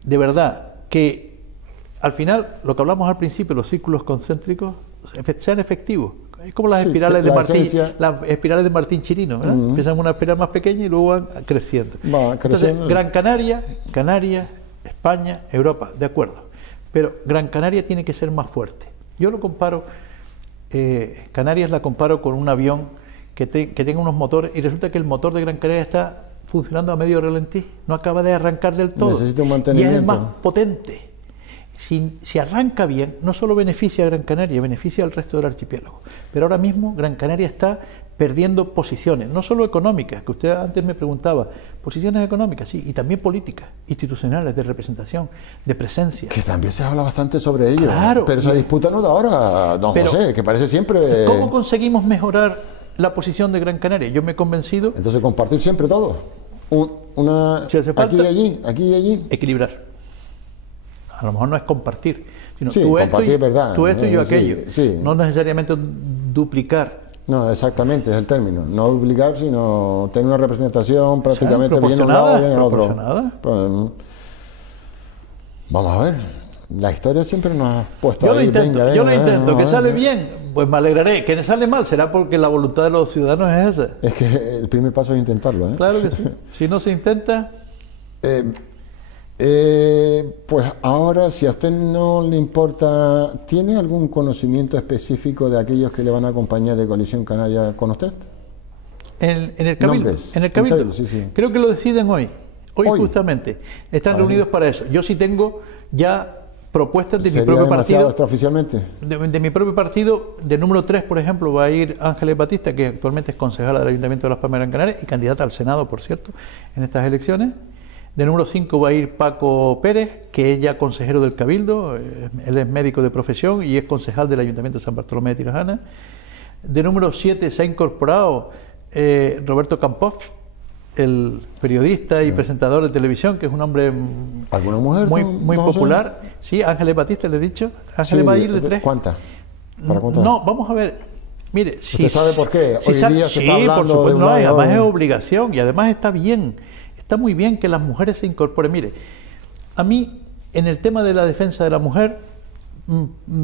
de verdad que al final, lo que hablamos al principio, los círculos concéntricos sean efectivos. Es como las espirales de Martín, las espirales de Martín Chirino, ¿verdad? Empiezan en una espiral más pequeña y luego van creciendo. Entonces, Gran Canaria, Canarias, España, Europa, de acuerdo. Pero Gran Canaria tiene que ser más fuerte. Yo lo comparo, Canarias la comparo con un avión que tenga unos motores y resulta que el motor de Gran Canaria está funcionando a medio ralentí, no acaba de arrancar del todo. Necesita un mantenimiento. Y es más potente. Si arranca bien, no solo beneficia a Gran Canaria, beneficia al resto del archipiélago. Pero ahora mismo Gran Canaria está perdiendo posiciones, no solo económicas, que usted antes me preguntaba, posiciones económicas, sí, y también políticas, institucionales, de representación, de presencia. Que también se habla bastante sobre ello. Claro. Pero esa disputa no da ahora, don José, que parece siempre... ¿Cómo conseguimos mejorar la posición de Gran Canaria? Yo me he convencido... Entonces, compartir siempre todo. Si hace falta, aquí y allí, aquí y allí. Equilibrar. A lo mejor no es compartir, sino sí, tú esto, y, verdad, tú esto y yo aquello. Sí. No necesariamente duplicar. No, exactamente, es el término. No duplicar, sino tener una representación prácticamente bien en un lado y bien en el otro. Vamos a ver. La historia siempre nos ha puesto ahí. Yo lo intento, que sale bien, pues me alegraré. Que sale mal será porque la voluntad de los ciudadanos es esa. Es que el primer paso es intentarlo, ¿eh? Claro que sí. Si no se intenta... pues ahora, si a usted no le importa, ¿tiene algún conocimiento específico de aquellos que le van a acompañar de Coalición Canaria con usted? En el Cabildo. En el Cabildo. Sí. Creo que lo deciden hoy. Hoy justamente. Están reunidos para eso. Yo sí tengo ya propuestas de mi ¿Sería propio demasiado partido. extraoficialmente? De mi propio partido, de número 3, por ejemplo, va a ir Ángeles Batista, que actualmente es concejala del Ayuntamiento de Las Palmas de Gran Canaria y candidata al Senado, por cierto, en estas elecciones. De número 5 va a ir Paco Pérez, que es ya consejero del Cabildo, él es médico de profesión y es concejal del Ayuntamiento de San Bartolomé de Tirajana. De número 7 se ha incorporado Roberto Campos, el periodista y presentador de televisión, que es un hombre ¿Alguna mujer? muy popular. Sí, Ángeles Batista, le he dicho. Ángeles va a ir de 3. ¿Cuántas? ¿Para cuántas? No, vamos a ver. Mire, ¿Usted sabe por qué? Si Hoy día se está hablando por supuesto, de un no, y lado... además es obligación y además está bien. Está muy bien que las mujeres se incorporen. Mire, a mí, en el tema de la defensa de la mujer,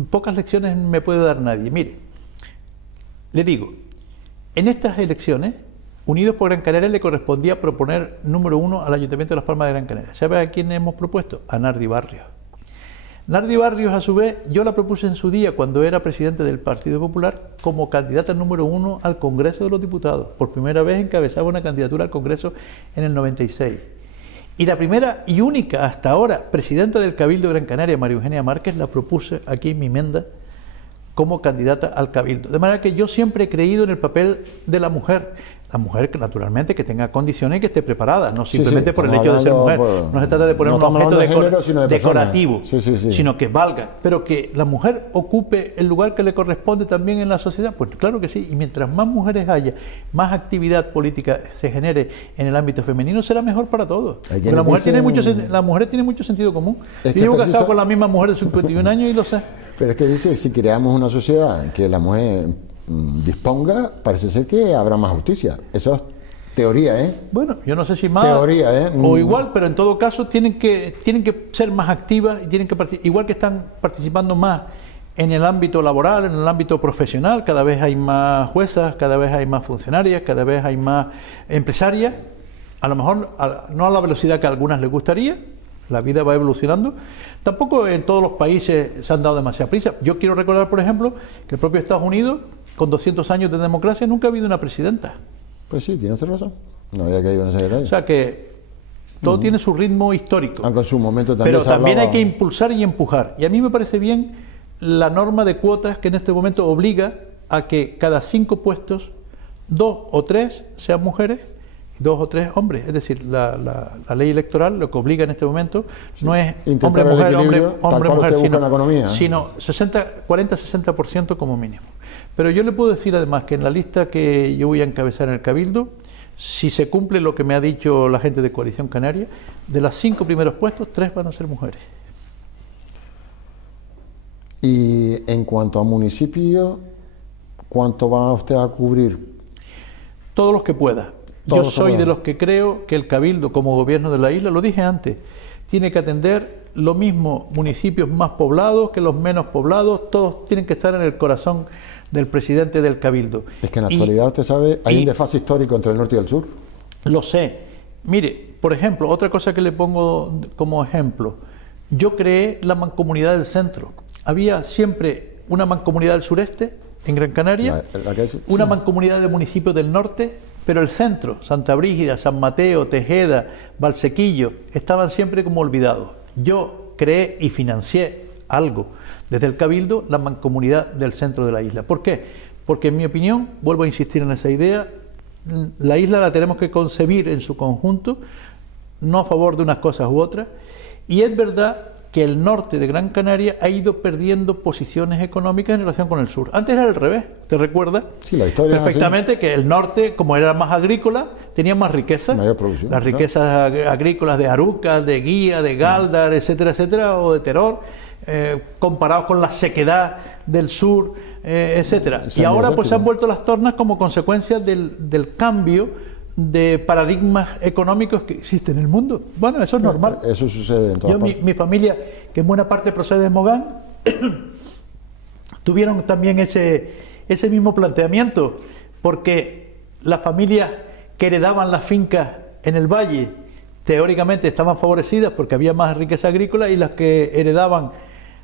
pocas lecciones me puede dar nadie. Mire, le digo, en estas elecciones, Unidos por Gran Canaria le correspondía proponer número 1 al Ayuntamiento de Las Palmas de Gran Canaria. ¿Sabe a quién hemos propuesto? A Nardi Barrios. Nardi Barrios, a su vez, yo la propuse en su día, cuando era presidente del Partido Popular, como candidata número 1 al Congreso de los Diputados. Por primera vez encabezaba una candidatura al Congreso en el 96. Y la primera y única, hasta ahora, presidenta del Cabildo de Gran Canaria, María Eugenia Márquez, la propuse aquí en mi enmienda como candidata al Cabildo. De manera que yo siempre he creído en el papel de la mujer. La mujer, que naturalmente, que tenga condiciones y que esté preparada, no simplemente por el hecho de ser mujer. No se trata de poner un objeto decorativo, sino que valga. Pero que la mujer ocupe el lugar que le corresponde también en la sociedad, pues claro que sí. Y mientras más mujeres haya, más actividad política se genere en el ámbito femenino, será mejor para todos. Porque la mujer tiene mucho sentido común. Yo llevo casado con la misma mujer de 51 años y lo sé. Pero es que dice, si creamos una sociedad en que la mujer disponga, parece ser que habrá más justicia. Eso es teoría, ¿eh? Bueno, yo no sé si más teoría, o igual, pero en todo caso tienen que ser más activas y tienen que participar, igual que están participando más en el ámbito laboral, en el ámbito profesional. Cada vez hay más juezas, cada vez hay más funcionarias, cada vez hay más empresarias. A lo mejor no a la velocidad que a algunas les gustaría. La vida va evolucionando. Tampoco en todos los países se han dado demasiada prisa. Yo quiero recordar, por ejemplo, que el propio Estados Unidos, con 200 años de democracia, nunca ha habido una presidenta. Pues sí, tiene razón. No había caído en ese detalle. O sea que todo tiene su ritmo histórico. Aunque en su momento también pero también hay que impulsar y empujar. Y a mí me parece bien la norma de cuotas que en este momento obliga a que cada 5 puestos, 2 o 3 sean mujeres y 2 o 3 hombres. Es decir, la ley electoral lo que obliga en este momento no es hombre-mujer, hombre-mujer, sino 40-60% como mínimo. Pero yo le puedo decir además que en la lista que yo voy a encabezar en el Cabildo, si se cumple lo que me ha dicho la gente de Coalición Canaria, de los 5 primeros puestos, 3 van a ser mujeres. Y en cuanto a municipios, ¿cuánto va usted a cubrir? Todos los que pueda. Yo soy de los que creo que el Cabildo, como gobierno de la isla, lo dije antes, tiene que atender lo mismo municipios más poblados que los menos poblados. Todos tienen que estar en el corazón del presidente del Cabildo. Es que en la actualidad, usted sabe, hay un desfase histórico entre el norte y el sur. Lo sé. Mire, por ejemplo, otra cosa que le pongo como ejemplo. Yo creé la mancomunidad del centro. Había siempre una mancomunidad del sureste, en Gran Canaria, una mancomunidad de municipios del norte, pero el centro, Santa Brígida, San Mateo, Tejeda, Valsequillo, estaban siempre como olvidados. Yo creé y financié algo desde el Cabildo, la mancomunidad del centro de la isla. ¿Por qué? Porque en mi opinión, vuelvo a insistir en esa idea, la isla la tenemos que concebir en su conjunto, no a favor de unas cosas u otras, y es verdad que el norte de Gran Canaria ha ido perdiendo posiciones económicas en relación con el sur. Antes era al revés, ¿te recuerdas? Sí, la historia perfectamente, que el norte, como era más agrícola, tenía más riqueza. Mayor producción. Las riquezas agrícolas de Aruca, de Guía, de Galdar, etcétera, etcétera, o de Teror, comparados con la sequedad del sur, etcétera. Y ahora pues se han vuelto las tornas como consecuencia del cambio de paradigmas económicos que existen en el mundo. Bueno, eso es normal. Eso sucede en todas partes. Mi familia, que en buena parte procede de Mogán, tuvieron también ese mismo planteamiento, porque las familias que heredaban las fincas en el valle, teóricamente estaban favorecidas porque había más riqueza agrícola, y las que heredaban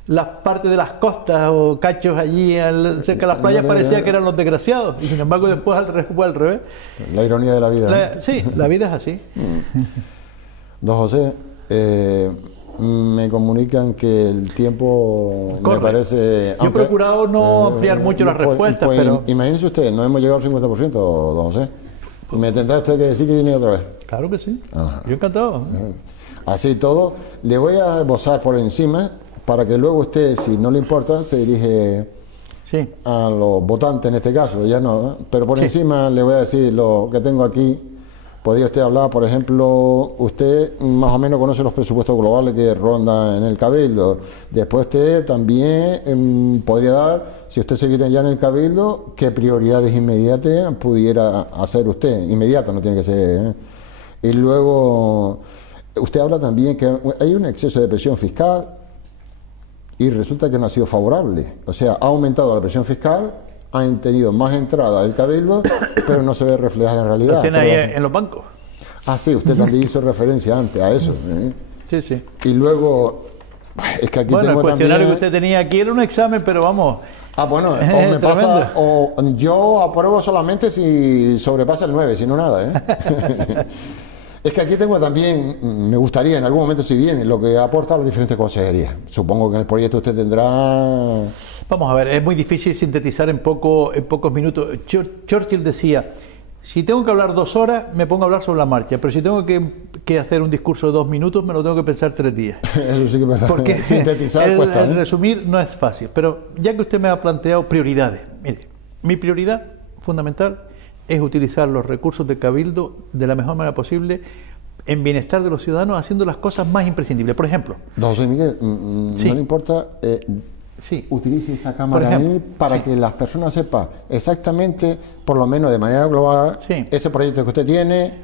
las partes de las costas o cachos allí cerca de las playas parecía que eran los desgraciados, y sin embargo después fue al revés. La ironía de la vida. Sí, la vida es así. Don José, Me comunican que el tiempo me parece... Yo he procurado no ampliar mucho las respuestas, pero... Imagínese usted, no hemos llegado al 50%, don José. ¿Me tendrá usted que decir que viene otra vez? Claro que sí. Ajá. Yo encantado. Así todo, le voy a esbozar por encima para que luego usted, si no le importa, se dirige a los votantes en este caso, ya no, pero por encima le voy a decir lo que tengo aquí. Podría usted hablar, por ejemplo, usted más o menos conoce los presupuestos globales que rondan en el Cabildo. Después usted también podría dar, si usted seguiría ya en el Cabildo, qué prioridades inmediatas pudiera hacer usted. Inmediato, no tiene que ser. Y luego, usted habla también que hay un exceso de presión fiscal y resulta que no ha sido favorable. O sea, ha aumentado la presión fiscal, han tenido más entrada del Cabildo, pero no se ve reflejada en realidad. ¿Lo tiene ahí en los bancos? Ah, sí, usted también hizo referencia antes a eso. Sí, sí. Y luego, es que aquí bueno, tengo el cuestionario también... que usted tenía aquí era un examen, pero vamos... Ah, bueno, o me pasa, o yo apruebo solamente si sobrepasa el 9, si no nada, Es que aquí tengo también, me gustaría en algún momento, si viene, lo que aporta las diferentes consejerías. Supongo que en el proyecto usted tendrá... Vamos a ver, es muy difícil sintetizar en pocos minutos. Churchill decía, si tengo que hablar 2 horas, me pongo a hablar sobre la marcha, pero si tengo que hacer un discurso de 2 minutos, me lo tengo que pensar 3 días. Eso sí que me Porque sintetizar cuesta, el resumir no es fácil. Pero ya que usted me ha planteado prioridades, mire, mi prioridad fundamental es utilizar los recursos de Cabildo de la mejor manera posible en bienestar de los ciudadanos, haciendo las cosas más imprescindibles. Por ejemplo... Don José Miguel, ¿no le importa? Utilice esa cámara ahí para que las personas sepan exactamente, por lo menos de manera global, ese proyecto que usted tiene.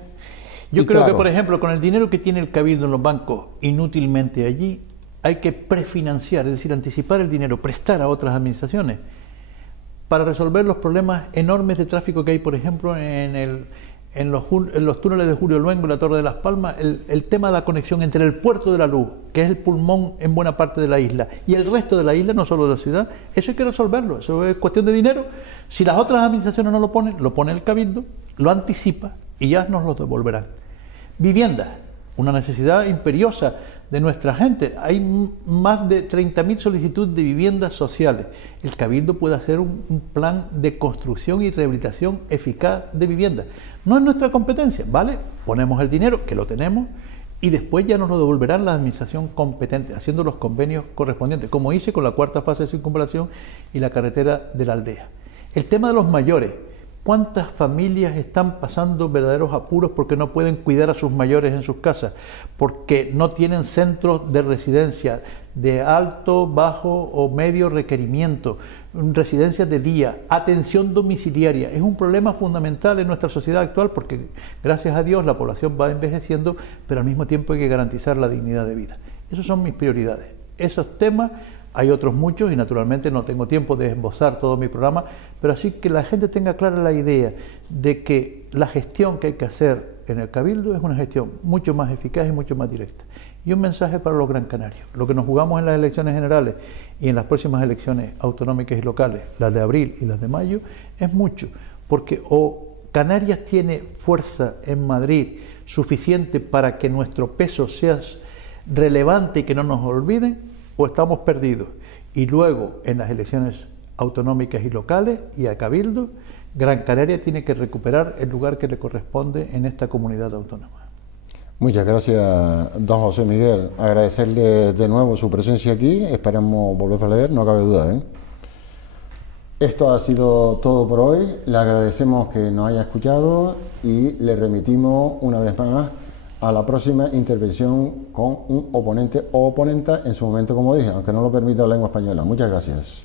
Yo creo que, por ejemplo, con el dinero que tiene el Cabildo en los bancos inútilmente allí, hay que prefinanciar, es decir, anticipar el dinero, prestar a otras administraciones para resolver los problemas enormes de tráfico que hay, por ejemplo, en los túneles de Julio Luengo y la Torre de las Palmas, el tema de la conexión entre el Puerto de la Luz, que es el pulmón en buena parte de la isla, y el resto de la isla, no solo de la ciudad, eso hay que resolverlo, eso es cuestión de dinero. Si las otras administraciones no lo ponen, lo pone el Cabildo, lo anticipa y ya nos lo devolverán. Vivienda, una necesidad imperiosa de nuestra gente. Hay más de 30.000 solicitudes de viviendas sociales. El Cabildo puede hacer un plan de construcción y rehabilitación eficaz de viviendas. No es nuestra competencia, ¿vale? Ponemos el dinero, que lo tenemos, y después ya nos lo devolverán la administración competente, haciendo los convenios correspondientes, como hice con la 4ª fase de circunvalación y la carretera de la aldea. El tema de los mayores. ¿Cuántas familias están pasando verdaderos apuros porque no pueden cuidar a sus mayores en sus casas? Porque no tienen centros de residencia de alto, bajo o medio requerimiento, residencias de día, atención domiciliaria. Es un problema fundamental en nuestra sociedad actual porque, gracias a Dios, la población va envejeciendo, pero al mismo tiempo hay que garantizar la dignidad de vida. Esas son mis prioridades. Esos temas... Hay otros muchos y naturalmente no tengo tiempo de esbozar todo mi programa, pero así que la gente tenga clara la idea de que la gestión que hay que hacer en el Cabildo es una gestión mucho más eficaz y mucho más directa. Y un mensaje para los Gran Canarios. Lo que nos jugamos en las elecciones generales y en las próximas elecciones autonómicas y locales, las de abril y las de mayo, es mucho, porque o Canarias tiene fuerza en Madrid suficiente para que nuestro peso sea relevante y que no nos olviden, o estamos perdidos. Y luego, en las elecciones autonómicas y locales y a Cabildo, Gran Canaria tiene que recuperar el lugar que le corresponde en esta comunidad autónoma. Muchas gracias, don José Miguel. Agradecerle de nuevo su presencia aquí. Esperamos volver a leer, no cabe duda, Esto ha sido todo por hoy. Le agradecemos que nos haya escuchado y le remitimos una vez más a la próxima intervención con un oponente o oponenta en su momento, como dije, aunque no lo permita la lengua española. Muchas gracias.